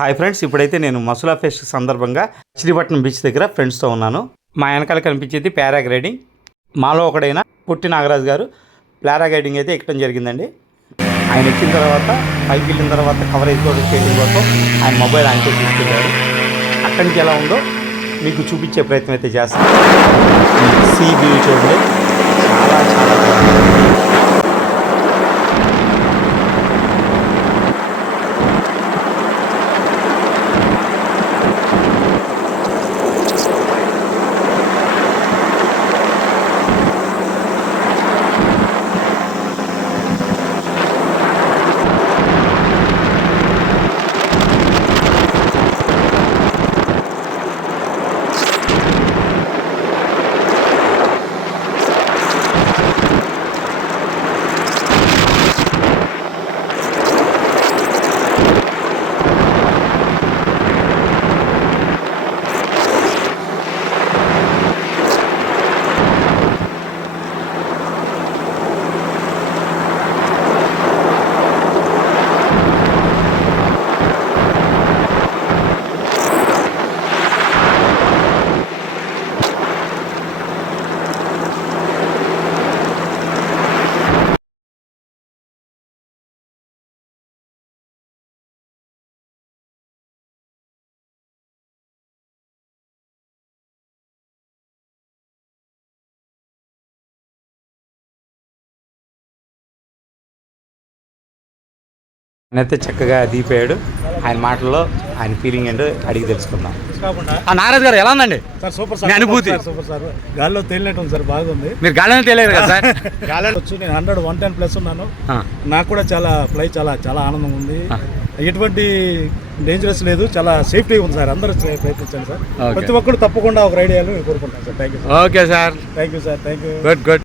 Hi friends, ఇప్పుడైతే నేను Masula pest సందర్భంగా శ్రీపట్నం బీచ్ దగ్గర ఫ్రెండ్స్తో ఉన్నాను. మా వెనకాల కనిపించేది పారాగ్లైడింగ్. మాలో ఒకడైన పుట్టి నాగరాజు గారు పారాగ్లైడింగ్ అయితే ఎక్కడం జరిగిందండి. ఆయన ఎక్కిన తర్వాత పైకి వెళ్ళిన తర్వాత కవరేజ్ కూడా చేయడం కోసం ఆయన మొబైల్ ఆయనతో తీసుకెళ్ళారు. అక్కడి నుంచి ఎలా ఉందో మీకు చూపించే ప్రయత్నం అయితే చేస్తాను. సీ వ్యూ చూడండి, చాలా చాలా అయితే చక్కగా దిగిపోయాడు. ఆయన మాటల్లో ఆయన ఫీలింగ్ ఏంటో అడిగి తెలుసుకుందాం. నాగరాజు గారు ఎలా ఉందండి సార్? సూపర్ సార్, అనుభూతి సూపర్ సార్. గాల్లో తేలినట్టు ఉంది సార్, బాగుంది. మీరు గాలిలో తేలేరు కదా సార్? గాలి వచ్చి నేను 110+ ఉన్నాను. నాకు కూడా చాలా ఫ్లై చాలా చాలా ఆనందంగా ఉంది. ఎటువంటి డేంజరస్ లేదు, చాలా సేఫ్టీ ఉంది సార్. అందరూ ప్రయత్నించండి సార్. ప్రతి ఒక్కరు తప్పకుండా ఒక రైడ్ చేయాలని కోరుకుంటాను sir. Thank you sir. Okay sir, thank you sir. Thank you. Good good.